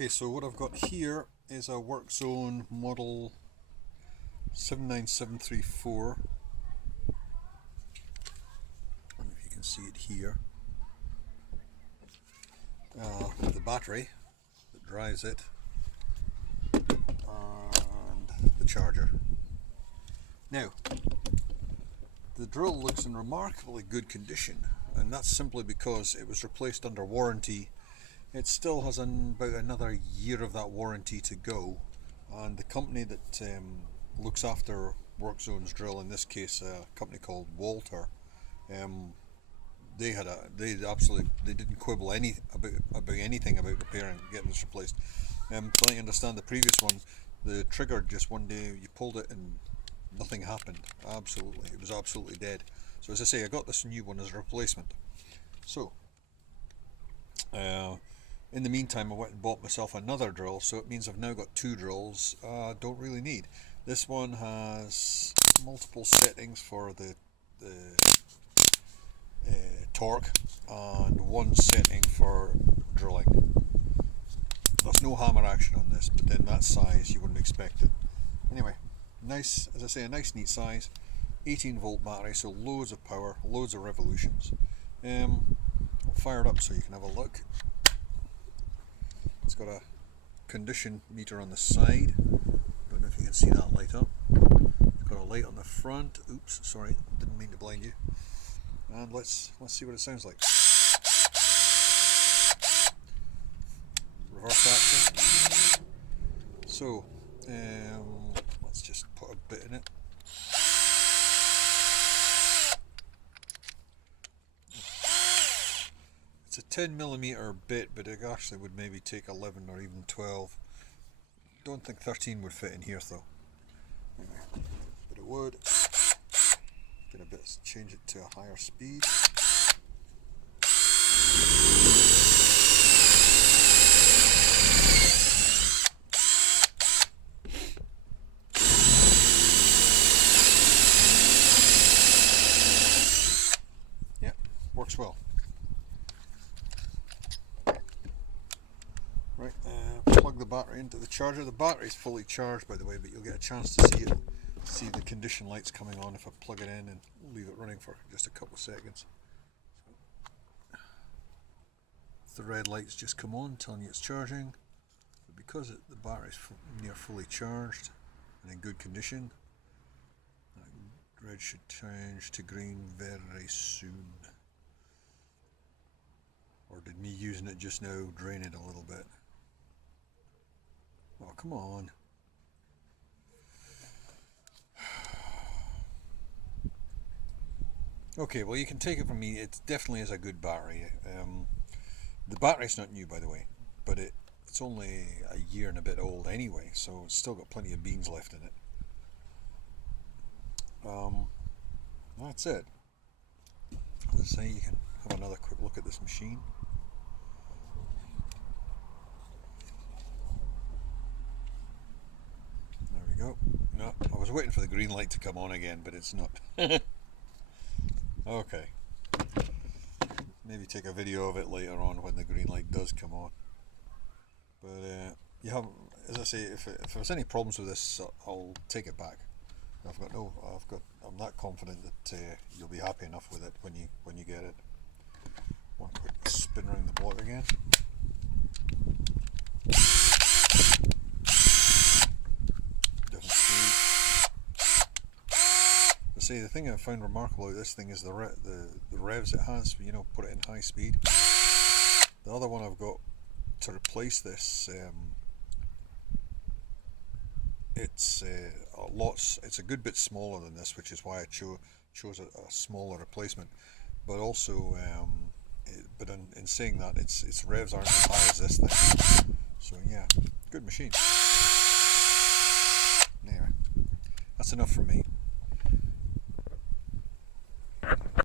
Okay, so what I've got here is a Workzone model 79734. I don't know if you can see it here. The battery that drives it and the charger. Now, the drill looks in remarkably good condition, and that's simply because it was replaced under warranty. It still has about another year of that warranty to go, and the company that looks after Workzone's drill, in this case a company called Walter, they didn't quibble about anything about repairing, getting this replaced. From what I understand, the previous one, the trigger, just one day you pulled it and nothing happened. It was absolutely dead. So as I say, I got this new one as a replacement. So in the meantime, I went and bought myself another drill, so it means I've now got two drills I don't really need. This one has multiple settings for the torque and one setting for drilling. There's no hammer action on this, but then that size you wouldn't expect it. Anyway, nice, as I say, a nice neat size, 18-volt battery, so loads of power, loads of revolutions. I'll fire it up so you can have a look. It's got a condition meter on the side. Don't know if you can see that light up. It's got a light on the front. Oops, sorry, didn't mean to blind you. And let's see what it sounds like. Reverse action. So let's just put a bit in it. It's a 10mm bit, but it actually would maybe take 11 or even 12. Don't think 13 would fit in here though. Anyway, but it would. Get a bit, change it to a higher speed. Yeah, works well. Right, plug the battery into the charger. The battery is fully charged, by the way, but you'll get a chance to see the condition lights coming on if I plug it in and leave it running for just a couple of seconds. The red lights just come on, telling you it's charging. But because the battery is near fully charged and in good condition, red should change to green very soon. Or did me using it just now drain it a little bit? Oh, come on. Okay, well, you can take it from me, it definitely is a good battery. The battery's not new, by the way, but it's only a year and a bit old anyway, so it's still got plenty of beans left in it. That's it. As I say, you can have another quick look at this machine. There we go. No, I was waiting for the green light to come on again, but it's not. Okay. Maybe take a video of it later on when the green light does come on. But you have, as I say, if there's any problems with this, I'll take it back. I'm that confident that you'll be happy enough with it when you get it. One quick spin around the block again. See, the thing I found remarkable about this thing is the revs it has. You know, put it in high speed. The other one I've got to replace this, it's a good bit smaller than this, which is why I chose a smaller replacement. But also, in saying that, its revs aren't as high as this thing. So yeah, good machine. Anyway, that's enough from me.